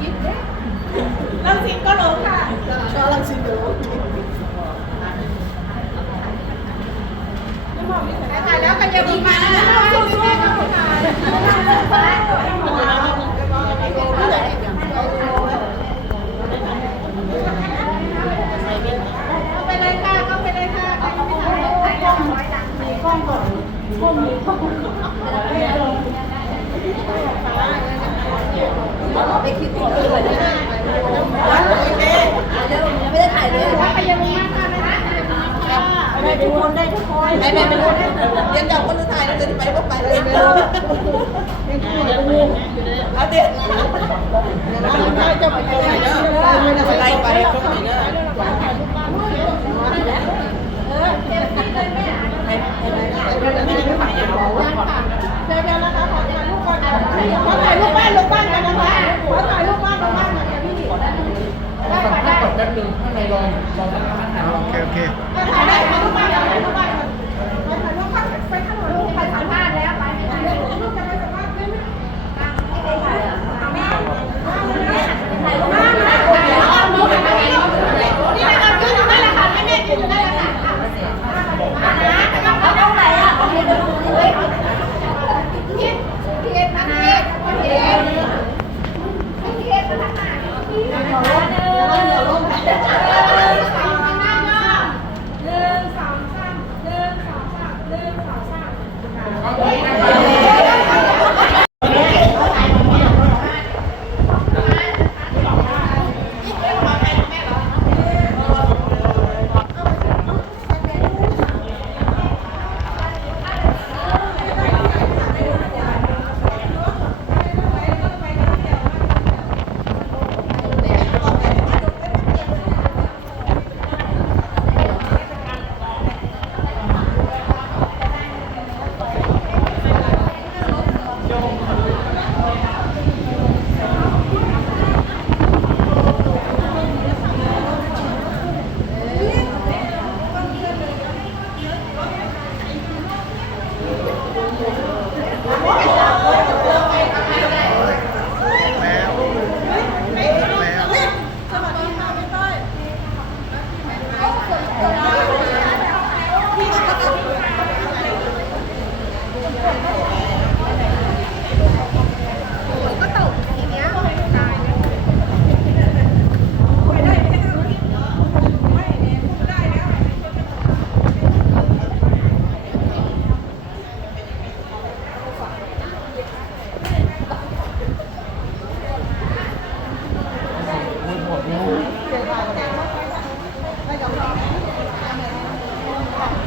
สิตเด้ลังสิตก็หลงค่ะชอลังสิตเด้ถ่ายแล้วกันย่าดีมานะสู้ๆกันถ่ายเข้าไปเลยค่ะเข้าไปเลยค่ะใครยังไม่ถ่ายถ่ายกล้องดังมีกล้องก่อนกล้องมีกล้อง ไปคิดก่อนเลยนะโอเคไม่ได้ถ่ายเลยว่าใครยังไม่มาค่ะนะคะได้ทุกคนได้ทุกคนไม่ไม่ไม่รู้เดี๋ยวจับคนถ่ายเราจะไปก็ไปเลยเอาเดี๋ยวจะไปไหนเนาะไล่ไปก็ไปเนอะไม่ได้ถ่ายยาวเดี๋ยวเดี๋ยวนะคะขอถ่ายรูปก่อนขอถ่ายรูปบ้านรูปบ้าน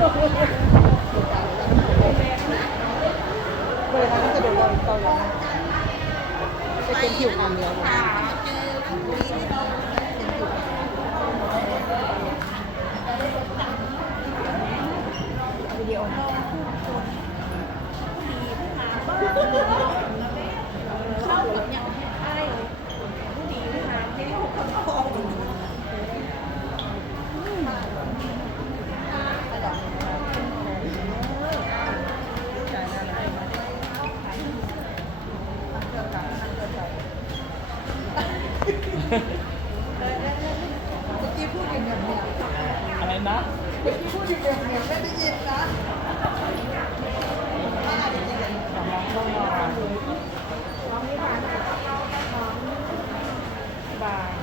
จะเป็นผิวความเดียว và